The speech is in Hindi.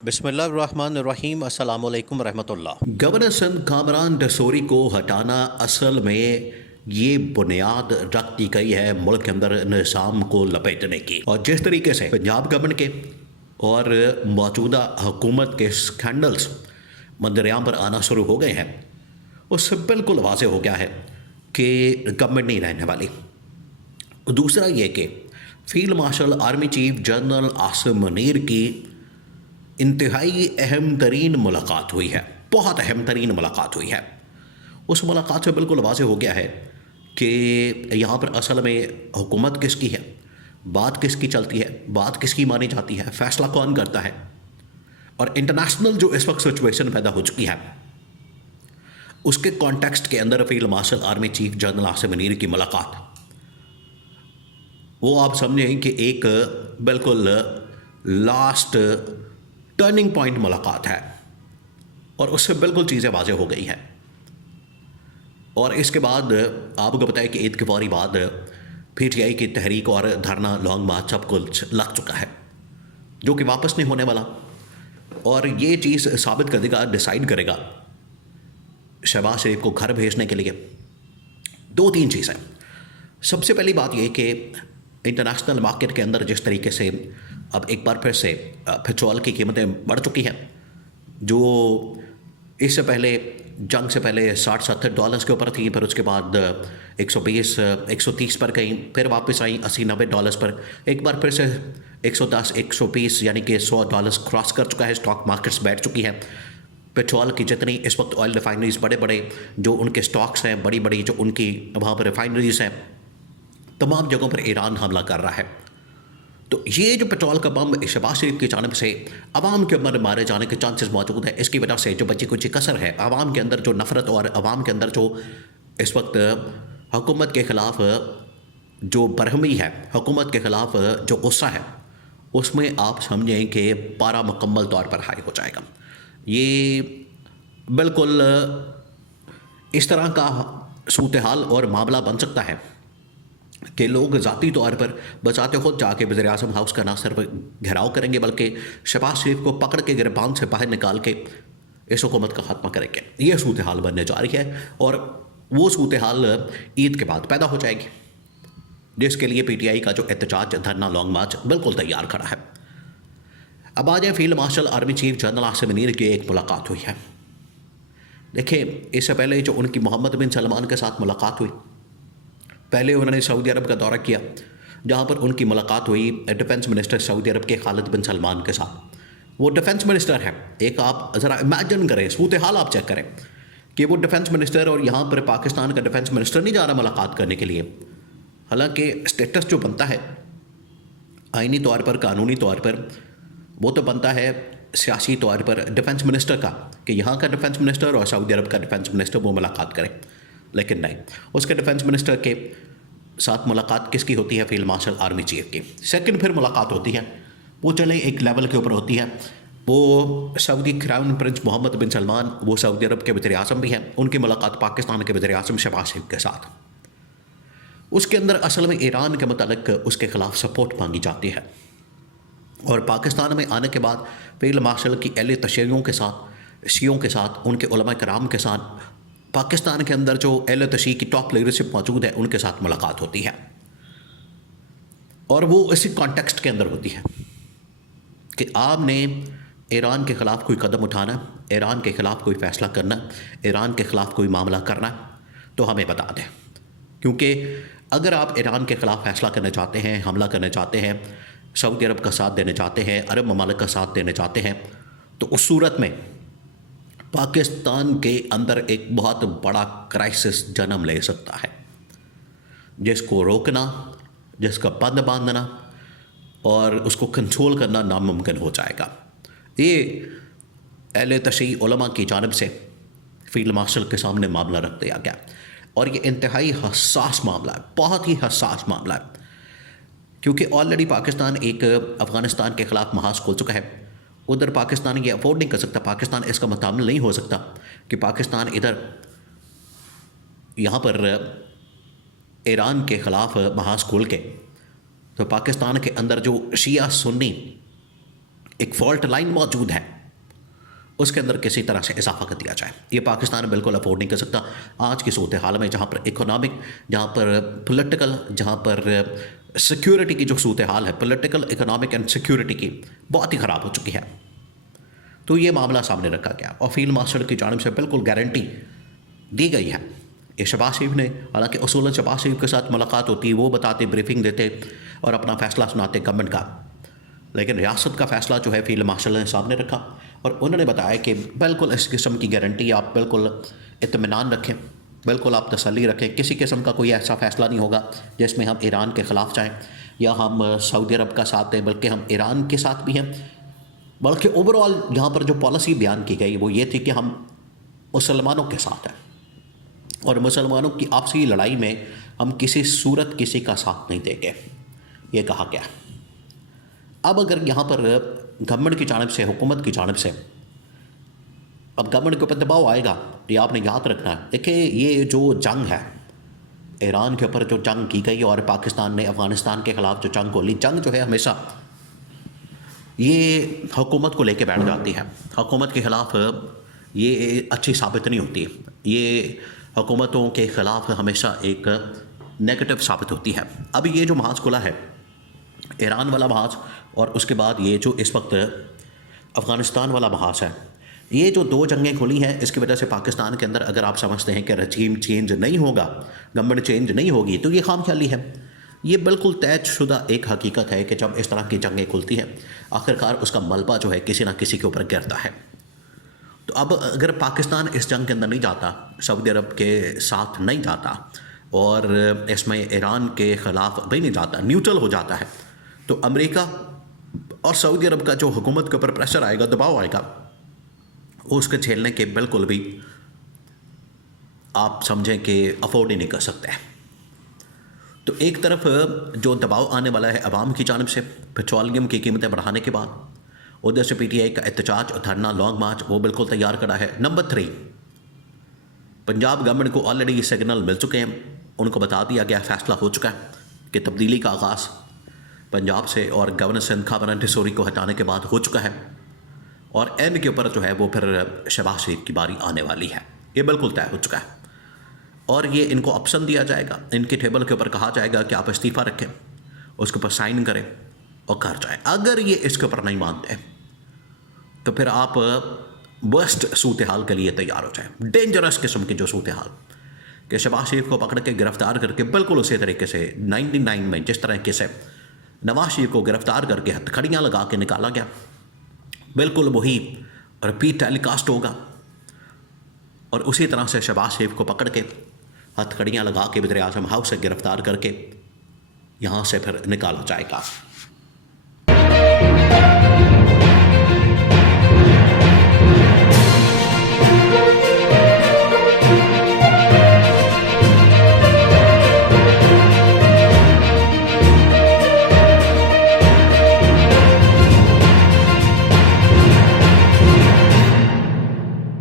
बिस्मिल्लाहिर्रहमानिर्रहीम अस्सलाम वालेकुम रहमतुल्लाह। गवर्नर सिंध कामरान डसोरी को हटाना असल में ये बुनियाद रख दी गई है मुल्क के अंदर निज़ाम को लपेटने की। और जिस तरीके से पंजाब गवर्नमेंट के और मौजूदा हुकूमत के स्कैंडल्स मंजरेआम पर आना शुरू हो गए हैं, उससे बिल्कुल वाज़े हो गया है कि गवर्नमेंट नहीं रहने वाली। दूसरा ये कि field marshal army chief general Asim Munir की इंतहाई अहम तरीन मुलाकात हुई है, बहुत अहम तरीन मुलाकात हुई है। उस मुलाकात से बिल्कुल वाज़े हो गया है कि यहाँ पर असल में हुकूमत किसकी है, बात किसकी चलती है, बात किसकी मानी जाती है, फ़ैसला कौन करता है। और इंटरनेशनल जो इस वक्त सिचुएशन पैदा हो चुकी है, उसके कॉन्टेक्स्ट के अंदर field marshal army chief general Asim Munir की मुलाकात, वो आप समझें कि एक बिल्कुल लास्ट टर्निंग पॉइंट मुलाकात है। और उससे बिल्कुल चीज़ें वाज़े हो गई हैं। और इसके बाद आपको बताया कि ईद के फौरी बाद पीटीआई की तहरीक और धरना लॉन्ग मार्च सब कुछ लग चुका है, जो कि वापस नहीं होने वाला। और ये चीज़ साबित कर देगा, डिसाइड करेगा शहबाज शरीफ को घर भेजने के लिए दो तीन चीज़ें। सबसे पहली बात यह कि इंटरनेशनल मार्केट के अंदर जिस तरीके से अब एक बार फिर से पेट्रोल की कीमतें बढ़ चुकी हैं, जो इससे पहले जंग से पहले $60-70 के ऊपर थी, फिर उसके बाद 120-130 पर गई, फिर वापस आई $80-90 पर, एक बार फिर से 110-120 यानी कि $100 क्रॉस कर चुका है। स्टॉक मार्केट्स बैठ चुकी हैं। पेट्रोल की जितनी इस वक्त ऑयल रिफाइनरीज बड़े बड़े जो उनके स्टॉक्स हैं, बड़ी बड़ी जो उनकी वहाँ पर रिफाइनरीज हैं, तमाम जगहों पर ईरान हमला कर रहा है। तो ये जो पेट्रोल का बम शहबाज शरीफ की जानिब से अवाम के अंदर मारे जाने के चांसेस मौजूद है। इसकी वजह से जो बची कुछ कसर है, अवाम के अंदर जो नफ़रत और अवाम के अंदर जो इस वक्त हुकूमत के ख़िलाफ़ जो बरहमी है, हुकूमत के ख़िलाफ़ जो गुस्सा है, उसमें आप समझें कि पारा मुकम्मल तौर पर हाई हो जाएगा। ये बिल्कुल इस तरह का सूरत हाल और मामला बन सकता है कि लोग ज़ाती तौर पर बचाते खुद जाके वज़ीर-ए-आज़म हाउस का ना सिर्फ घेराव करेंगे, बल्कि शहबाज शरीफ को पकड़ के गिरबान से बाहर निकाल के इस हुकूमत का खात्मा करेंगे। ये सूरत हाल बनने जा रही है और वो सूरत हाल ईद के बाद पैदा हो जाएगी, जिसके लिए पीटीआई का जो एहतजाज, धरना, लॉन्ग मार्च बिल्कुल तैयार खड़ा है। अब आ जाए field marshal army chief general Asim Munir की एक मुलाकात हुई है। देखिए, इससे पहले जो उनकी मोहम्मद बिन सलमान के साथ मुलाकात हुई, पहले उन्होंने सऊदी अरब का दौरा किया, जहाँ पर उनकी मुलाकात हुई डिफेंस मिनिस्टर सऊदी अरब के खालिद बिन सलमान के साथ। वो डिफेंस मिनिस्टर हैं। एक आप ज़रा इमेजिन करें, सूरत हाल आप चेक करें कि वो डिफेंस मिनिस्टर और यहाँ पर पाकिस्तान का डिफेंस मिनिस्टर नहीं जा रहा मुलाकात करने के लिए। हालांकि स्टेटस जो बनता है आइनी तौर पर, कानूनी तौर पर, वो तो बनता है सियासी तौर पर डिफेंस मिनिस्टर का, कि यहाँ का डिफेंस मिनिस्टर और सऊदी अरब का डिफेंस मिनिस्टर वो मुलाकात करें। लेकिन नहीं, उसके डिफेंस मिनिस्टर के साथ मुलाकात किसकी होती है? फील्ड मार्शल आर्मी चीफ की। सेकंड फिर मुलाकात होती है, वो चले एक लेवल के ऊपर होती है, वो सऊदी क्राउन प्रिंस मोहम्मद बिन सलमान, वो सऊदी अरब के वज़ीर-ए-आज़म भी हैं, उनकी मुलाकात पाकिस्तान के वज़ीर-ए-आज़म शहबाज शरीफ के साथ। उसके अंदर असल में ईरान के मुतालिक उसके ख़िलाफ़ सपोर्ट मांगी जाती है। और पाकिस्तान में आने के बाद फील्ड मार्शल की अहले तशय्युओं के साथ, शियों के साथ, उनके उलमा कराम के साथ, पाकिस्तान के अंदर जो अहले तशय्युओं की टॉप लीडरशिप मौजूद है, उनके साथ मुलाकात होती है। और वो इसी कॉन्टेक्स्ट के अंदर होती है कि आपने ईरान के ख़िलाफ़ कोई कदम उठाना, ईरान के ख़िलाफ़ कोई फ़ैसला करना, ईरान के ख़िलाफ़ कोई मामला करना, तो हमें बता दें। क्योंकि अगर आप ईरान के ख़िलाफ़ फ़ैसला करना चाहते हैं, हमला करना चाहते हैं, सऊदी अरब का साथ देना चाहते हैं, अरब ममालिक का साथ देना चाहते हैं, तो उस सूरत में पाकिस्तान के अंदर एक बहुत बड़ा क्राइसिस जन्म ले सकता है, जिसको रोकना, जिसका बंद बांधना और उसको कंट्रोल करना नामुमकिन हो जाएगा। ये अहले तशय्युओ उलमा की जानिब से फील्ड मार्शल के सामने मामला रख दिया गया। और ये इंतहाई हसास मामला है, बहुत ही हसास मामला है, क्योंकि ऑलरेडी पाकिस्तान एक अफ़गानिस्तान के ख़िलाफ़ महाज खोल चुका है। उधर पाकिस्तान ये अफोर्ड नहीं कर सकता, पाकिस्तान इसका मुतामिल नहीं हो सकता कि पाकिस्तान इधर यहाँ पर ईरान के ख़िलाफ़ महाज खोल के, तो पाकिस्तान के अंदर जो शिया सुन्नी एक फॉल्ट लाइन मौजूद है, उसके अंदर किसी तरह से इजाफा कर दिया जाए। ये पाकिस्तान बिल्कुल अफोर्ड नहीं कर सकता आज की सूरत हाल में, जहाँ पर इकोनॉमिक, जहाँ पर पॉलिटिकल, जहाँ पर सिक्योरिटी की जो सूरत हाल है, पॉलिटिकल, इकोनॉमिक एंड सिक्योरिटी की बहुत ही ख़राब हो चुकी है। तो ये मामला सामने रखा गया और फील्ड मार्शल की जानिब से बिल्कुल गारंटी दी गई है। ये शहबाज शरीफ ने, हालांकि उसूलन शहबाज शरीफ के साथ मुलाकात होती, वो बताते, ब्रीफिंग देते और अपना फ़ैसला सुनाते गवर्नमेंट का, लेकिन रियासत का फ़ैसला जो है फील्ड मार्शल ने सामने रखा और उन्होंने बताया कि बिल्कुल इस किस्म की गारंटी आप बिल्कुल इत्मीनान रखें, बिल्कुल आप तसल्ली रखें, किसी किस्म का कोई ऐसा फ़ैसला नहीं होगा जिसमें हम ईरान के ख़िलाफ़ जाएँ या हम सऊदी अरब का साथ दें, बल्कि हम ईरान के साथ भी हैं। बल्कि ओवरऑल यहाँ पर जो पॉलिसी बयान की गई वो ये थी कि हम मुसलमानों के साथ हैं और मुसलमानों की आपसी लड़ाई में हम किसी सूरत किसी का साथ नहीं देंगे, ये कहा गया। अब अगर यहाँ पर गवर्नमेंट की जानिब से, हुकूमत की जानिब से अब गवर्नमेंट के ऊपर दबाव आएगा, ये आपने याद रखना है। देखिए, ये जो जंग है ईरान के ऊपर, जो जंग की गई और पाकिस्तान ने अफ़गानिस्तान के ख़िलाफ़ जो जंग खोली, जंग जो है हमेशा ये हुकूमत को लेके बैठ जाती है। हुकूमत के ख़िलाफ़ ये अच्छी साबित नहीं होती, ये हुकूमतों के ख़िलाफ़ हमेशा एक नेगेटिव साबित होती है। अब ये जो महाज खुला है, ईरान वाला महाज, और उसके बाद ये जो इस वक्त अफ़गानिस्तान वाला महाज है, ये जो दो जंगें खुली हैं, इसकी वजह से पाकिस्तान के अंदर अगर आप समझते हैं कि रजीम चेंज नहीं होगा, गवर्नमेंट चेंज नहीं होगी, तो ये खामख्याली है। ये बिल्कुल तयशुदा एक हकीकत है कि जब इस तरह की जंगें खुलती हैं, आखिरकार उसका मलबा जो है किसी ना किसी के ऊपर गिरता है। तो अब अगर पाकिस्तान इस जंग के अंदर नहीं जाता, सऊदी अरब के साथ नहीं जाता और इसमें ईरान के ख़िलाफ़ भी नहीं जाता, न्यूट्रल हो जाता है, तो अमेरिका और सऊदी अरब का जो हुकूमत के ऊपर प्रेशर आएगा, दबाव आएगा, वो उसके झेलने के बिल्कुल भी आप समझें कि अफोर्ड ही नहीं कर सकते। तो एक तरफ जो दबाव आने वाला है अवाम की जानिब से पेट्रोलियम की कीमतें बढ़ाने के बाद, उधर से पीटीआई का एहतजाज, धरना, लॉन्ग मार्च वो बिल्कुल तैयार करा है। नंबर 3, पंजाब गवर्नमेंट को ऑलरेडी सिग्नल मिल चुके हैं, उनको बता दिया गया, फैसला हो चुका है कि तब्दीली का आगाज़ पंजाब से और गवर्नर सिंध खान टिसोरी को हटाने के बाद हो चुका है और एंड के ऊपर जो है वो फिर शहबाज शरीफ की बारी आने वाली है। ये बिल्कुल तय हो चुका है और ये इनको ऑप्शन दिया जाएगा, इनके टेबल के ऊपर कहा जाएगा कि आप इस्तीफ़ा रखें, उसके ऊपर साइन करें और कर जाए। अगर ये इसके ऊपर नहीं मानते तो फिर आप वर्स्ट सूरत हाल के लिए तैयार हो जाए, डेंजरस किस्म की जो सूरत हाल कि शहबाज शरीफ को पकड़ के गिरफ्तार करके बिल्कुल उसी तरीके से 99 में जिस तरीके से नवाज शरीफ को गिरफ्तार करके हथकड़ियाँ लगा के निकाला गया, बिल्कुल वही रिपीट टेलीकास्ट होगा और उसी तरह से शहबाज शरीफ को पकड़ के हथकड़ियाँ लगा के वज़ीर-ए-आज़म हाउस से गिरफ्तार करके यहाँ से फिर निकाला जाएगा।